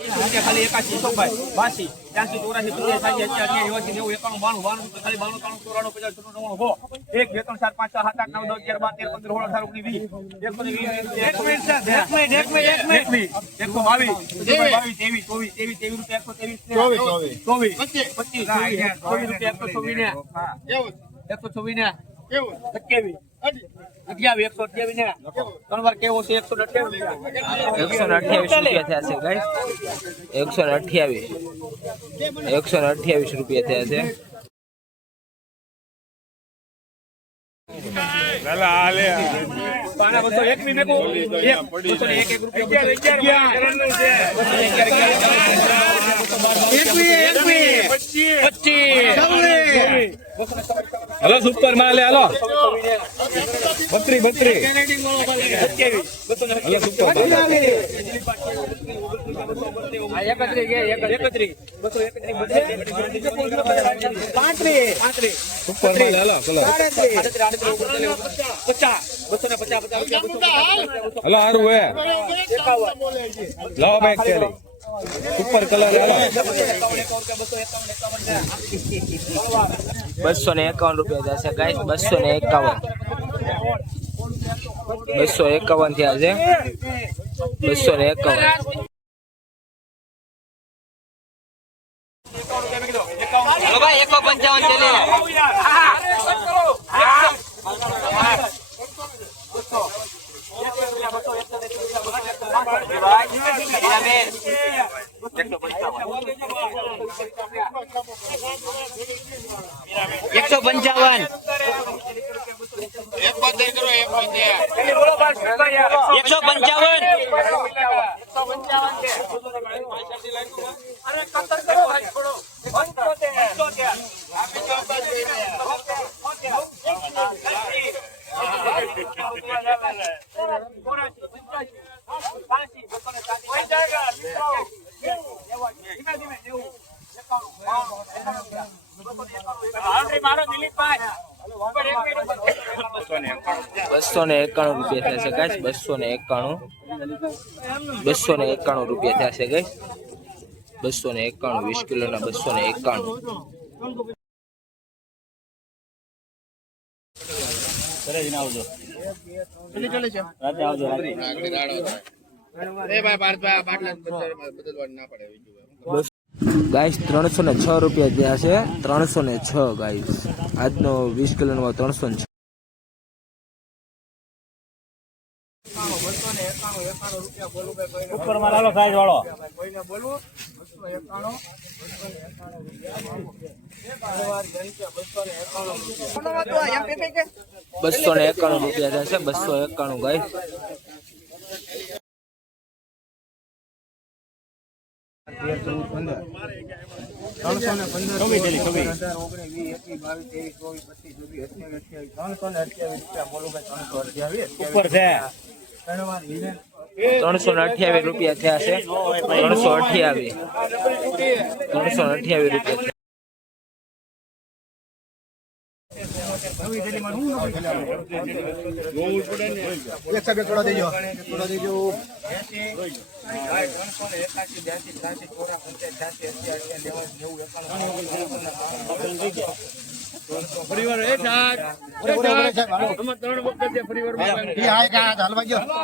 ખાલી 81 182 82 83 84 85 86 87 90 91 92 ખાલી 92 93 94 50 55 1 2 3 4 5 6 7 8 9 10 11 12 13 15 રૂપિયા થયા છે. હલો સુપર માલ હાલો 32 હલો હારું હે લાવો બેગ કેલી સુપર કલર હાલો 251 રૂપિયા થશે ગાઈસ. 251 થયા છે. 251 ભાઈ 291 રૂપિયા થશે ગાઈસ. 291 રૂપિયા થશે ગાઈસ. 291 20 કિલોના 291. ગાઈસ 306 રૂપિયા થયા છે. 306 ગાઈસ. આજનો 20 કિલોનો 306. ઉપર માલ હાલો સાઈઝ વાળો 291 રૂપિયા થશે. 291 ગાઈસ. ઉપર છે 328 રૂપિયા થયા છે. 328 રૂપિયા. પરિવાર ત્રણ વખત પરિવાર 392 રૂપિયા.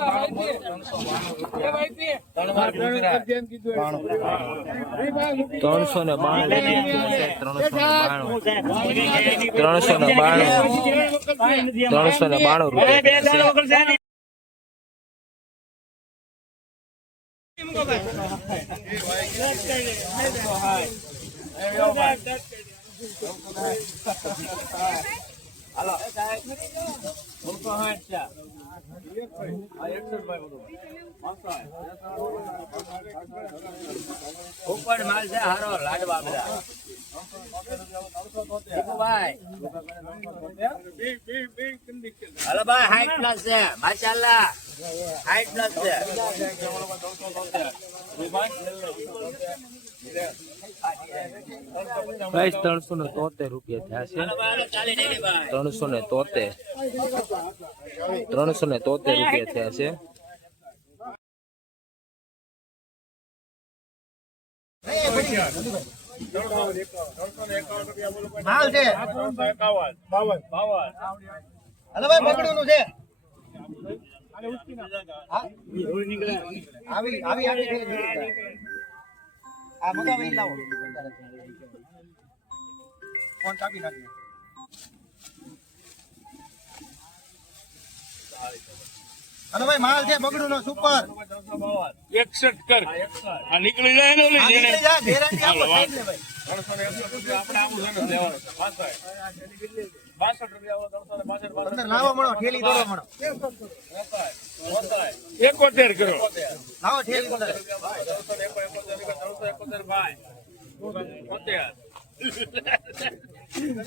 ઉપર માલ છે હારો લાડવા બધા હાલો ભાઈ હાઈટ પ્લસ છે માશાલ્લાહ હાઈટ પ્લસ છે પ્રાઇસ 373 રૂપિયા થયા છે. 373 રૂપિયા થયા છે. માલ છે. 52. હાલો ભાઈ બગડું નું છે. હા? આવી આવી આવી થઈ. આ મગાવે ઈ લાવો. ફોન કાપી નાખજો. હાલો ભાઈ માલ છે બગડું નો સુપર. 61 કર. આ નીકળી જાય ને ઓલી આ જેને. નીકળી જા, ગેરંટી આપો સાહેબ ને ભાઈ. 62 અંદર લાવો મળો ઠેલી દોડો મળો. 71 કરો. લાવો ઠેલી દોડો.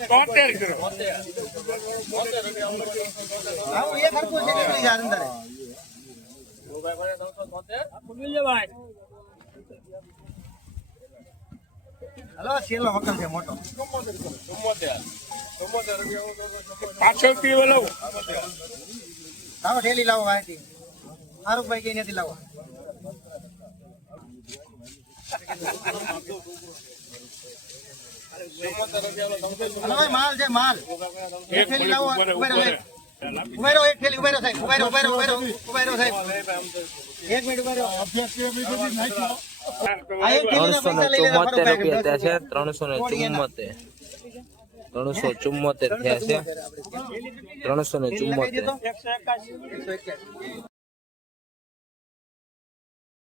73 કરો. લાવો એક હરખું છે નીકળી જા અંદર. હાલો છેલ્લો વખત છે મોટો. 74 પાછળથી બોલાવો. લાવો ઠેલી લાવો ભાઈથી. આરુભાઈ કઈ નથી લાવો. હાલો ભાઈ માલ છે માલ. એક ઠેલી લાવો. ઉભા રહો સાહેબ. ઉભા રહો એક ઠેલી ઉભા રહો સાહેબ. ઉભા રહો ઉભા રહો ઉભા રહો ઉભા રહો સાહેબ. એક મિનિટ ઉભા રહો. આ એક ઠેલીના પૈસા લઈ લેજો. 374 રૂપિયા થયા છે. 374 374 થયા છે. 374 181.